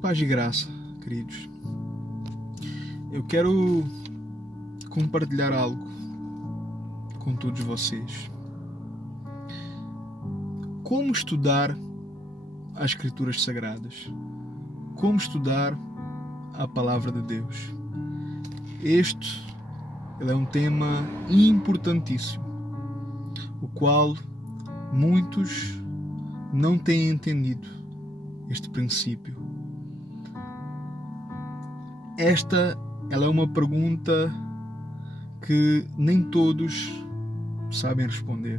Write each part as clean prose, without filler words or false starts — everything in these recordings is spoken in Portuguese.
Paz e graça, queridos. Eu quero compartilhar algo com todos vocês. Como estudar as Escrituras Sagradas? Como estudar a Palavra de Deus? Este é um tema importantíssimo, o qual muitos não têm entendido este princípio. Esta é uma pergunta que nem todos sabem responder.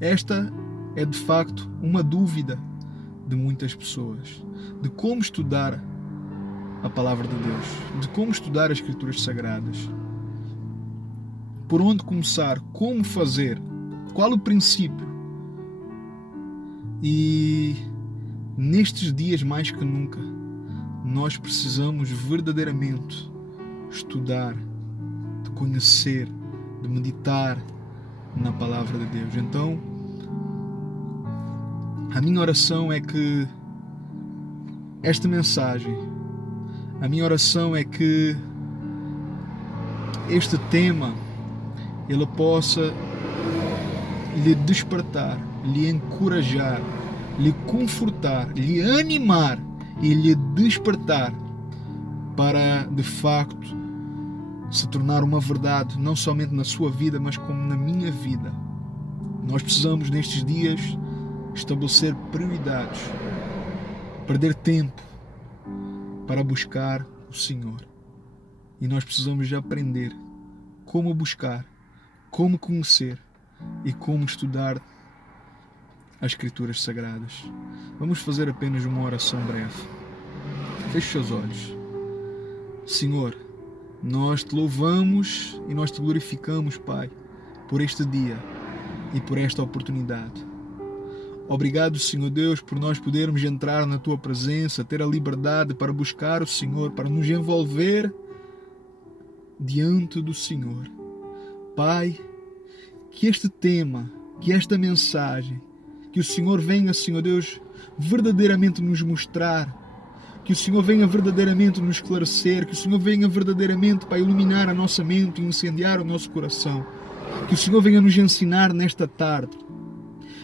Esta é de facto uma dúvida de muitas pessoas, de como estudar a Palavra de Deus, de como estudar as Escrituras Sagradas. Por onde começar? Como fazer? Qual o princípio? E nestes dias mais que nunca, nós precisamos verdadeiramente estudar, de conhecer, de meditar na Palavra de Deus. Então, a minha oração é que esta mensagem, a minha oração é que este tema ele possa lhe despertar, lhe encorajar, lhe confortar, lhe animar e lhe despertar para, de facto, se tornar uma verdade, não somente na sua vida, mas como na minha vida. Nós precisamos, nestes dias, estabelecer prioridades, perder tempo para buscar o Senhor. E nós precisamos de aprender como buscar, como conhecer e como estudar as Escrituras Sagradas. Vamos fazer apenas uma oração breve. Feche os seus olhos. Senhor, nós te louvamos e nós te glorificamos, Pai, por este dia e por esta oportunidade. Obrigado, Senhor Deus, por nós podermos entrar na Tua presença, ter a liberdade para buscar o Senhor, para nos envolver diante do Senhor. Pai, que este tema, que esta mensagem, que o Senhor venha, Senhor Deus, verdadeiramente nos mostrar, que o Senhor venha verdadeiramente nos esclarecer, que o Senhor venha verdadeiramente para iluminar a nossa mente e incendiar o nosso coração, que o Senhor venha nos ensinar nesta tarde,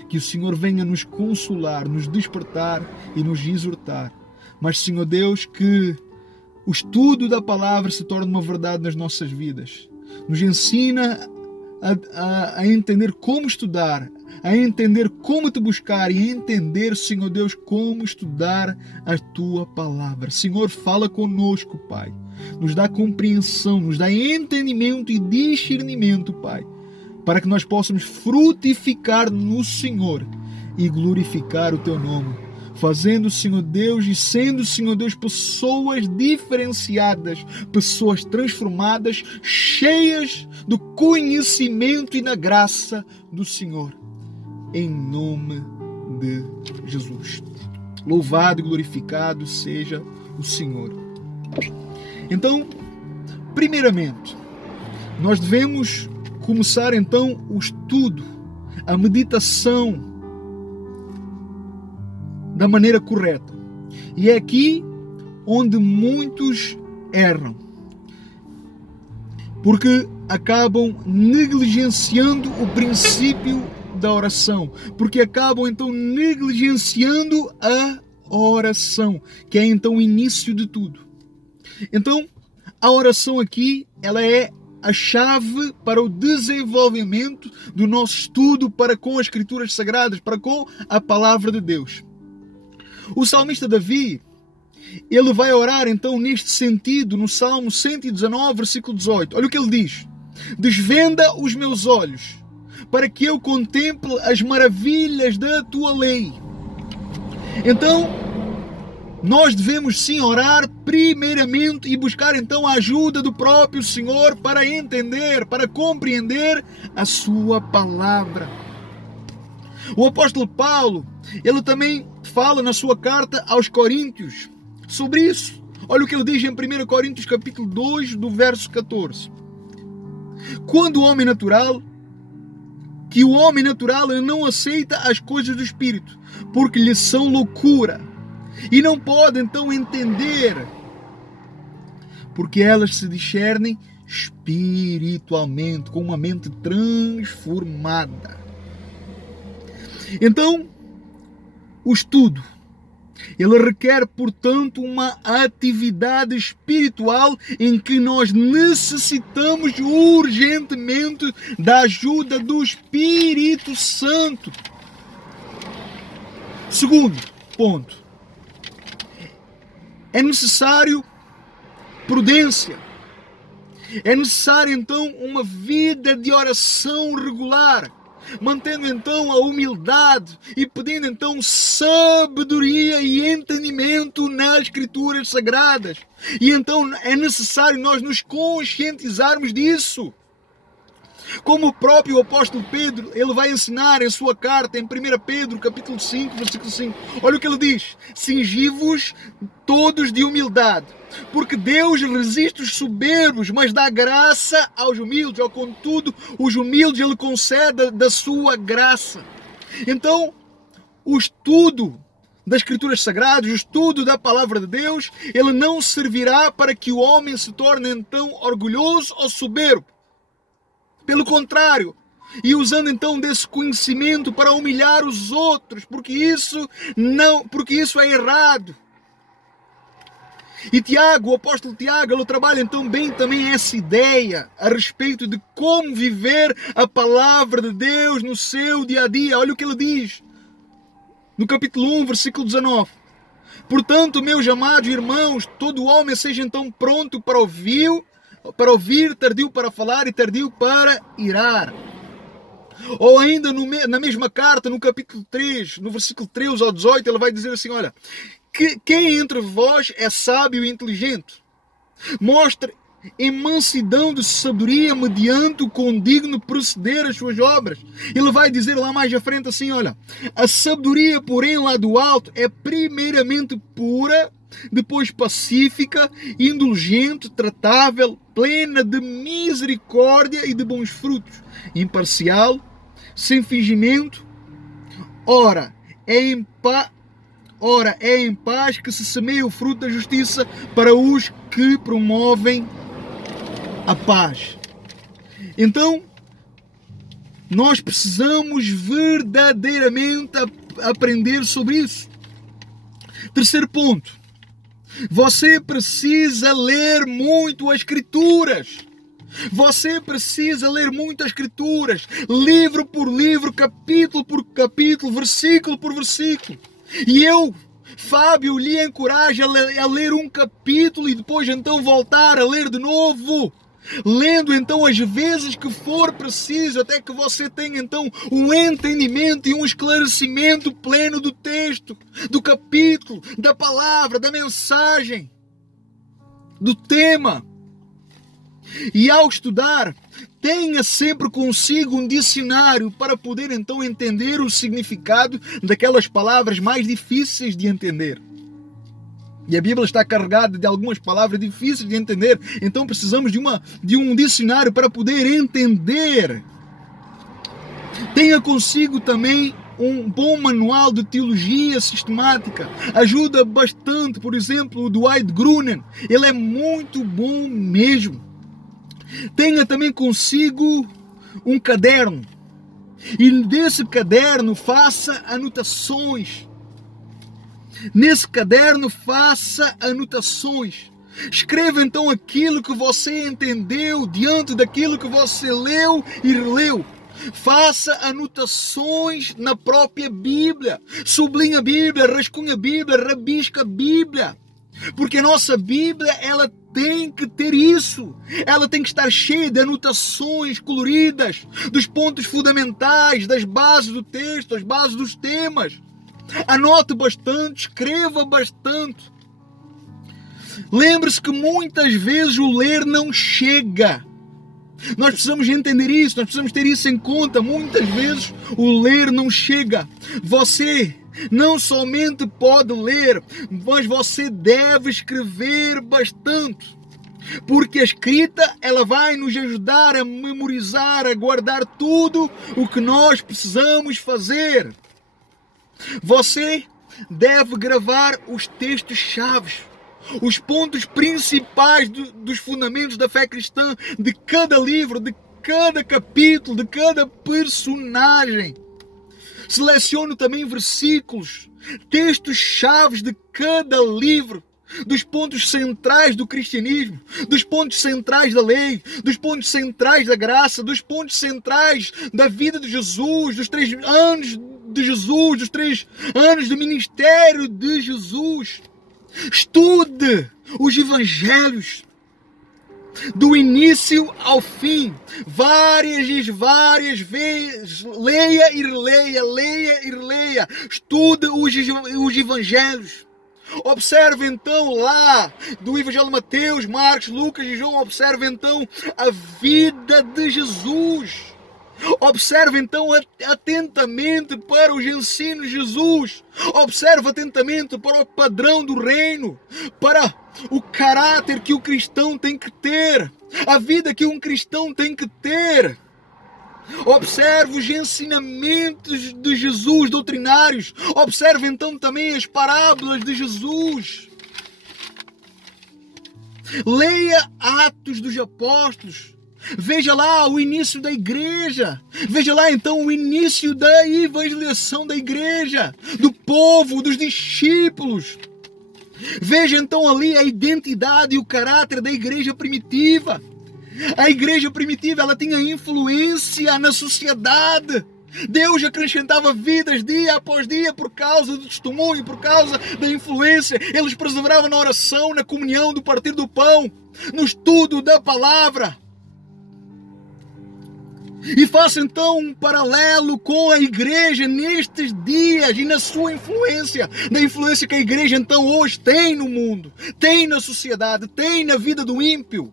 que o Senhor venha nos consolar, nos despertar e nos exortar. Mas, Senhor Deus, que o estudo da palavra se torne uma verdade nas nossas vidas. Nos ensina a entender como estudar, a entender como te buscar e a entender, Senhor Deus, como estudar a Tua palavra. Senhor, fala conosco, Pai. Nos dá compreensão, nos dá entendimento e discernimento, Pai, para que nós possamos frutificar no Senhor e glorificar o Teu nome, fazendo, Senhor Deus, e sendo, Senhor Deus, pessoas diferenciadas, pessoas transformadas, cheias do conhecimento e da graça do Senhor. Em nome de Jesus. Louvado e glorificado seja o Senhor. Então, primeiramente, nós devemos começar então o estudo, a meditação da maneira correta. E é aqui onde muitos erram, porque acabam negligenciando o princípio da oração, porque acabam então negligenciando a oração, que é então o início de tudo. Então, a oração aqui, ela é a chave para o desenvolvimento do nosso estudo para com as Escrituras Sagradas, para com a Palavra de Deus. O salmista Davi, ele vai orar então neste sentido no Salmo 119, versículo 18. Olha o que ele diz: desvenda os meus olhos, para que eu contemple as maravilhas da Tua lei. Então, nós devemos sim orar primeiramente e buscar então a ajuda do próprio Senhor para entender, para compreender a Sua palavra. O apóstolo Paulo, ele também fala na sua carta aos Coríntios sobre isso. Olha o que ele diz em 1 Coríntios capítulo 2, do verso 14. Quando o homem natural, que o homem natural não aceita as coisas do Espírito, porque lhe são loucura, e não pode então entender, porque elas se discernem espiritualmente, com uma mente transformada. Então, o estudo, ele requer, portanto, uma atividade espiritual em que nós necessitamos urgentemente da ajuda do Espírito Santo. Segundo ponto, é necessário prudência. É necessário então uma vida de oração regular, mantendo então a humildade e pedindo então sabedoria e entendimento nas Escrituras Sagradas. E então é necessário nós nos conscientizarmos disso. Como o próprio apóstolo Pedro, ele vai ensinar em sua carta, em 1 Pedro, capítulo 5, versículo 5. Olha o que ele diz: cingi-vos todos de humildade, porque Deus resiste os soberbos, mas dá graça aos humildes. Ou contudo, os humildes ele concede da sua graça. Então, o estudo das Escrituras Sagradas, o estudo da Palavra de Deus, ele não servirá para que o homem se torne então orgulhoso ou soberbo. Pelo contrário, e usando então desse conhecimento para humilhar os outros, porque isso é errado. E Tiago, o apóstolo Tiago, ele trabalha então bem também essa ideia a respeito de como viver a palavra de Deus no seu dia a dia. Olha o que ele diz no capítulo 1, versículo 19. Portanto, meus amados irmãos, todo homem seja então pronto para ouvir, tardio para falar e tardio para irar. Ou ainda na mesma carta, no capítulo 3, no versículo 13 ao 18, ele vai dizer assim, olha, quem entre vós é sábio e inteligente? Mostre em mansidão de sabedoria mediante o condigno proceder às suas obras. Ele vai dizer lá mais à frente assim, olha, a sabedoria, porém, lá do alto, é primeiramente pura, depois pacífica, indulgente, tratável, plena de misericórdia e de bons frutos, imparcial, sem fingimento. Ora, é em paz que se semeia o fruto da justiça para os que promovem a paz. Então, nós precisamos verdadeiramente aprender sobre isso. Terceiro ponto. Você precisa ler muito as Escrituras. Você precisa ler muito as Escrituras. Livro por livro, capítulo por capítulo, versículo por versículo. E eu, Fábio, lhe encorajo a ler um capítulo e depois então voltar a ler de novo. Lendo então as vezes que for preciso, até que você tenha então um entendimento e um esclarecimento pleno do texto, do capítulo, da palavra, da mensagem, do tema. E ao estudar, tenha sempre consigo um dicionário para poder então entender o significado daquelas palavras mais difíceis de entender. E a Bíblia está carregada de algumas palavras difíceis de entender, então precisamos de um dicionário para poder entender. Tenha consigo também um bom manual de teologia sistemática. Ajuda bastante, por exemplo, o Dwight Grudem. Ele é muito bom mesmo. Tenha também consigo um caderno. E desse caderno faça anotações. Nesse caderno faça anotações. Escreva então aquilo que você entendeu diante daquilo que você leu e releu. Faça anotações na própria Bíblia. Sublinha a Bíblia, rascunha a Bíblia, rabisca a Bíblia. Porque a nossa Bíblia, ela tem que ter isso. Ela tem que estar cheia de anotações coloridas, dos pontos fundamentais, das bases do texto, das bases dos temas. Anote bastante, escreva bastante. Lembre-se que muitas vezes o ler não chega. Nós precisamos entender isso, nós precisamos ter isso em conta. Muitas vezes o ler não chega. Você não somente pode ler, mas você deve escrever bastante. Porque a escrita, ela vai nos ajudar a memorizar, a guardar tudo o que nós precisamos fazer. Você deve gravar os textos-chave, os pontos principais dos fundamentos da fé cristã, de cada livro, de cada capítulo, de cada personagem. Seleciono também versículos, textos-chave de cada livro, dos pontos centrais do cristianismo, dos pontos centrais da lei, dos pontos centrais da graça, dos pontos centrais da vida de Jesus, dos 3 anos de Jesus, dos 3 anos do ministério de Jesus. Estude os evangelhos do início ao fim, várias vezes, leia e releia, estude os evangelhos. Observe então lá do Evangelho de Mateus, Marcos, Lucas e João, observe então a vida de Jesus. Observe então atentamente para os ensinos de Jesus. Observe atentamente para o padrão do reino, para o caráter que o cristão tem que ter, a vida que um cristão tem que ter. Observe os ensinamentos de Jesus doutrinários. Observe então também as parábolas de Jesus. Leia Atos dos Apóstolos. Veja lá o início da igreja. Veja lá então o início da evangelização da igreja, do povo, dos discípulos. Veja então ali a identidade e o caráter da igreja primitiva. A igreja primitiva, ela tinha influência na sociedade. Deus acrescentava vidas dia após dia por causa do testemunho, por causa da influência. Eles perseveravam na oração, na comunhão, do partir do pão, no estudo da palavra. E faça então um paralelo com a igreja nestes dias e na sua influência, da influência que a igreja então hoje tem no mundo, tem na sociedade, tem na vida do ímpio.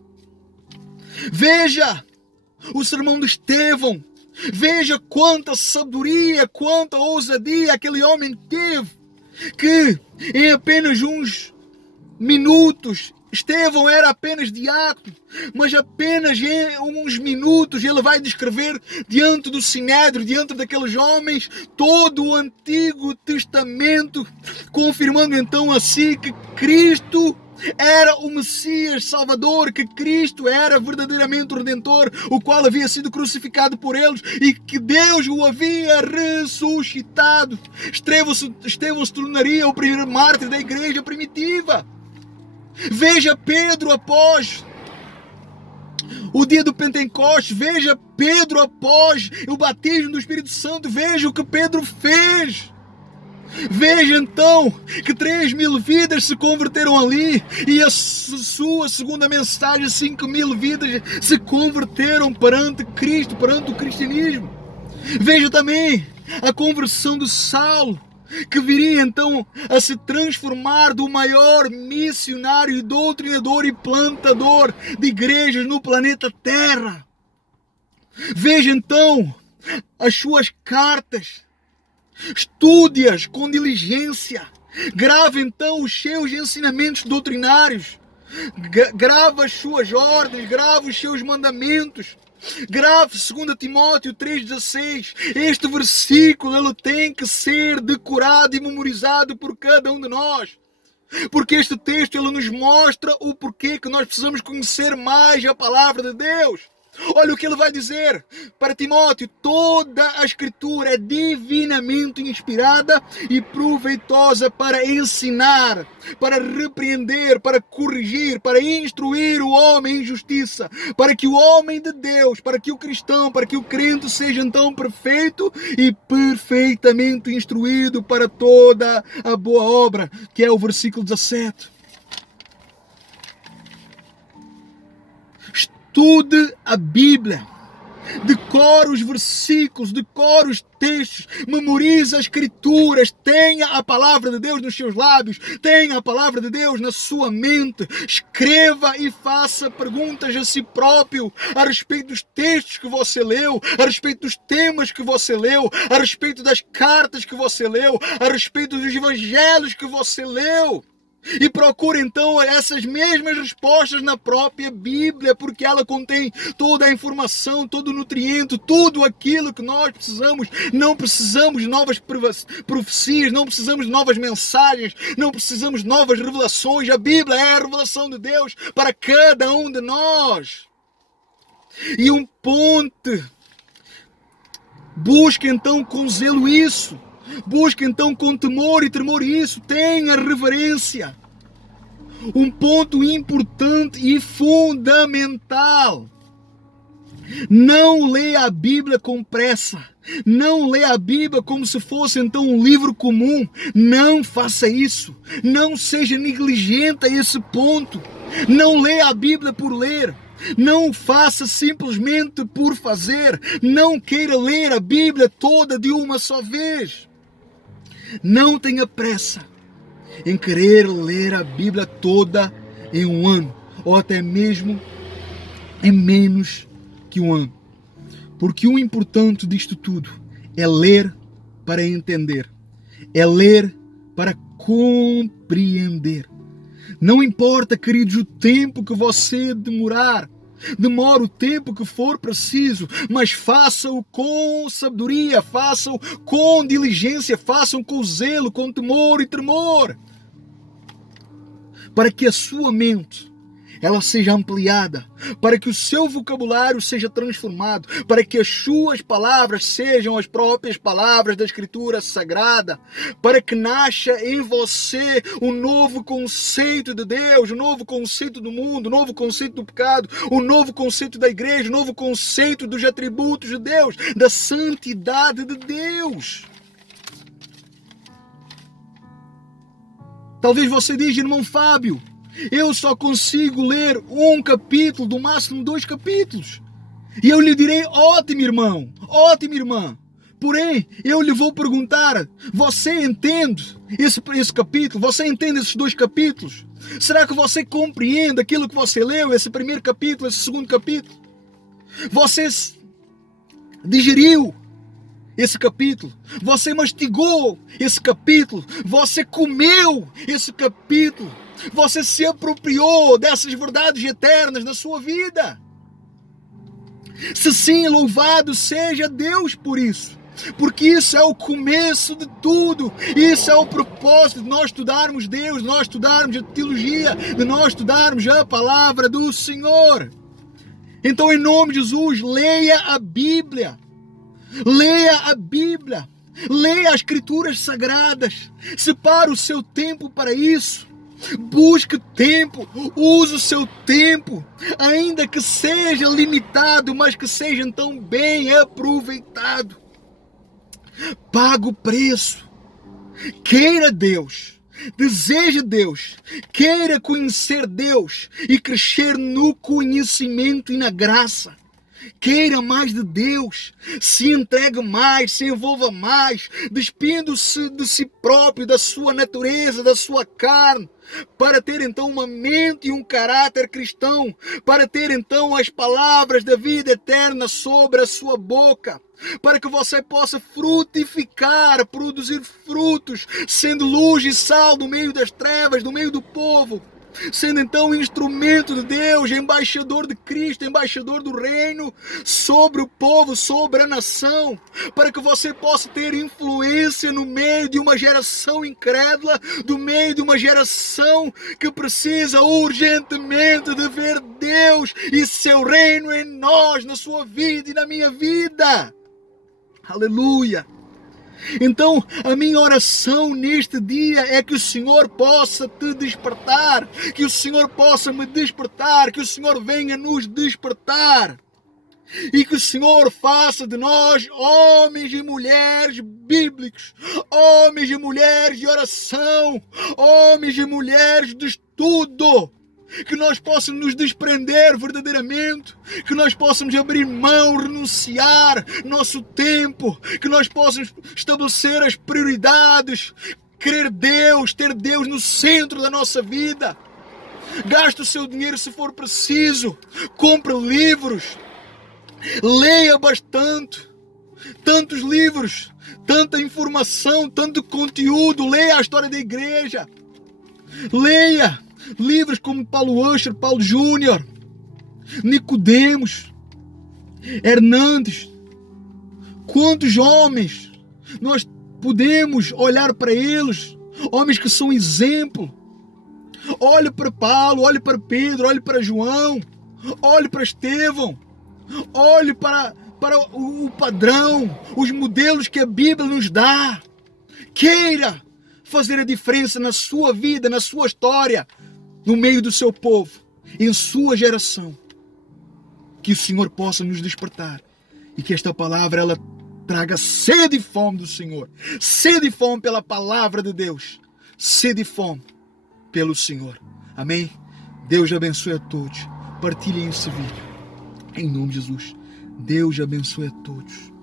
Veja o sermão de Estevão, veja quanta sabedoria, quanta ousadia aquele homem teve, que em apenas uns minutos, Estevão era apenas diácono, mas apenas em uns minutos ele vai descrever diante do Sinédrio, diante daqueles homens, todo o Antigo Testamento, confirmando então assim que Cristo era o Messias Salvador, que Cristo era verdadeiramente o Redentor, o qual havia sido crucificado por eles e que Deus o havia ressuscitado. Estevão se tornaria o primeiro mártir da igreja primitiva. Veja Pedro após o dia do Pentecostes, veja Pedro após o batismo do Espírito Santo, veja o que Pedro fez. Veja então que 3.000 vidas se converteram ali e a sua segunda mensagem, 5.000 vidas se converteram perante Cristo, perante o cristianismo. Veja também a conversão de Saulo, que viria então a se transformar do maior missionário e doutrinador e plantador de igrejas no planeta Terra. Veja então as suas cartas, estude-as com diligência, grave então os seus ensinamentos doutrinários, grave as suas ordens, grave os seus mandamentos. Grave 2 Timóteo 3,16. Este versículo ele tem que ser decorado e memorizado por cada um de nós. Porque este texto ele nos mostra o porquê que nós precisamos conhecer mais a palavra de Deus. Olha o que ele vai dizer para Timóteo: toda a escritura é divinamente inspirada e proveitosa para ensinar, para repreender, para corrigir, para instruir o homem em justiça, para que o homem de Deus, para que o cristão, para que o crente seja então perfeito e perfeitamente instruído para toda a boa obra, que é o versículo 17. Estude a Bíblia, decore os versículos, decore os textos, memorize as escrituras, tenha a palavra de Deus nos seus lábios, tenha a palavra de Deus na sua mente, escreva e faça perguntas a si próprio a respeito dos textos que você leu, a respeito dos temas que você leu, a respeito das cartas que você leu, a respeito dos evangelhos que você leu. E procure então essas mesmas respostas na própria Bíblia, porque ela contém toda a informação, todo o nutriente, tudo aquilo que nós precisamos. Não precisamos de novas profecias, não precisamos de novas mensagens, não precisamos de novas revelações. A Bíblia é a revelação de Deus para cada um de nós. E um ponto, busque então com zelo isso. Busque então com temor e tremor isso. Tenha reverência. Um ponto importante e fundamental. Não leia a Bíblia com pressa. Não leia a Bíblia como se fosse então um livro comum. Não faça isso. Não seja negligente a esse ponto. Não leia a Bíblia por ler. Não faça simplesmente por fazer. Não queira ler a Bíblia toda de uma só vez. Não tenha pressa em querer ler a Bíblia toda em um ano, ou até mesmo em menos que um ano. Porque o importante disto tudo é ler para entender, é ler para compreender. Não importa, queridos, o tempo que você demora o tempo que for preciso, mas faça-o com sabedoria, faça-o com diligência, façam com zelo, com temor e tremor, para que a sua mente ela seja ampliada, para que o seu vocabulário seja transformado, para que as suas palavras sejam as próprias palavras da Escritura Sagrada, para que nasça em você um novo conceito de Deus, um novo conceito do mundo, um novo conceito do pecado, um novo conceito da igreja, um novo conceito dos atributos de Deus, da santidade de Deus. Talvez você diga, irmão Fábio, eu só consigo ler um capítulo, do máximo 2 capítulos. E eu lhe direi, ótimo irmão, ótima irmã. Porém, eu lhe vou perguntar, você entende esse capítulo? Você entende esses 2 capítulos? Será que você compreende aquilo que você leu, esse primeiro capítulo, esse segundo capítulo? Você digeriu esse capítulo? Você mastigou esse capítulo? Você comeu esse capítulo? Você se apropriou dessas verdades eternas na sua vida? Se sim, louvado seja Deus por isso. Porque isso é o começo de tudo. Isso é o propósito de nós estudarmos Deus, de nós estudarmos a teologia, de nós estudarmos a palavra do Senhor. Então, em nome de Jesus, leia a Bíblia. Leia a Bíblia. Leia as Escrituras Sagradas. Separe o seu tempo para isso. Busque tempo, use o seu tempo, ainda que seja limitado, mas que seja então bem aproveitado. Pague o preço. Queira Deus, deseje Deus, queira conhecer Deus e crescer no conhecimento e na graça. Queira mais de Deus, se entregue mais, se envolva mais, despindo-se de si próprio, da sua natureza, da sua carne, para ter então uma mente e um caráter cristão, para ter então as palavras da vida eterna sobre a sua boca, para que você possa frutificar, produzir frutos, sendo luz e sal no meio das trevas, no meio do povo, sendo então instrumento de Deus, embaixador de Cristo, embaixador do reino sobre o povo, sobre a nação, para que você possa ter influência no meio de uma geração incrédula, no meio de uma geração que precisa urgentemente de ver Deus e seu reino em nós, na sua vida e na minha vida. Aleluia! Então, a minha oração neste dia é que o Senhor possa te despertar, que o Senhor possa me despertar, que o Senhor venha nos despertar e que o Senhor faça de nós homens e mulheres bíblicos, homens e mulheres de oração, homens e mulheres de estudo, que nós possamos nos desprender verdadeiramente, que nós possamos abrir mão, renunciar nosso tempo, que nós possamos estabelecer as prioridades, querer Deus, ter Deus no centro da nossa vida. Gaste o seu dinheiro se for preciso, compre livros, leia bastante, tantos livros, tanta informação, tanto conteúdo, leia a história da igreja. Leia livros como Paulo Washer, Paulo Júnior, Nicodemos, Hernandes. Quantos homens nós podemos olhar para eles, homens que são exemplo. Olhe para Paulo, olhe para Pedro, olhe para João, olhe para Estevão, olhe para o padrão, os modelos que a Bíblia nos dá. Queira fazer a diferença na sua vida, na sua história, no meio do seu povo, em sua geração. Que o Senhor possa nos despertar e que esta palavra ela traga sede e fome do Senhor, sede e fome pela palavra de Deus, sede e fome pelo Senhor. Amém? Deus abençoe a todos. Partilhem esse vídeo. Em nome de Jesus. Deus abençoe a todos.